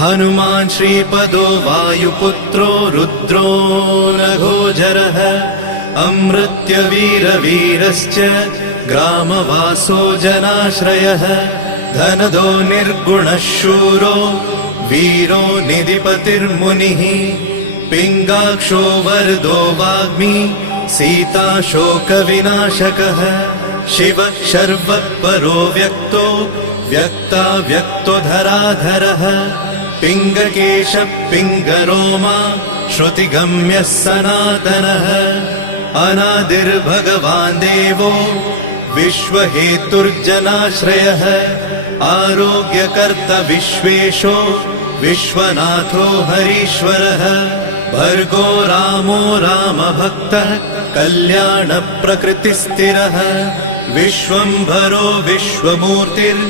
हनुमान् श्रीपदो वायुपुत्रो रुद्रो नघोजरः अमृत्यवीरवीरश्च ग्रामवासो जनाश्रयः धनदो निर्गुणः शूरो वीरो निधिपतिर्मुनिः पिङ्गाक्षो वरदो वाग्मी सीता शोकविनाशकः शिवः शर्वः परो व्यक्तो व्यक्तो धराधरः पिङ्गकेशः पिङ्गरोमा श्रुतिगम्यः सनातनः अनादिर्भगवान् देवो विश्वहेतुर्जनाश्रयः आरोग्यकर्ता विश्वेशो विश्वनाथो हरीश्वरः भर्गो रामो रामभक्तः कल्याणप्रकृतिस्थिरः विश्वम्भरो विश्वमूर्तिर्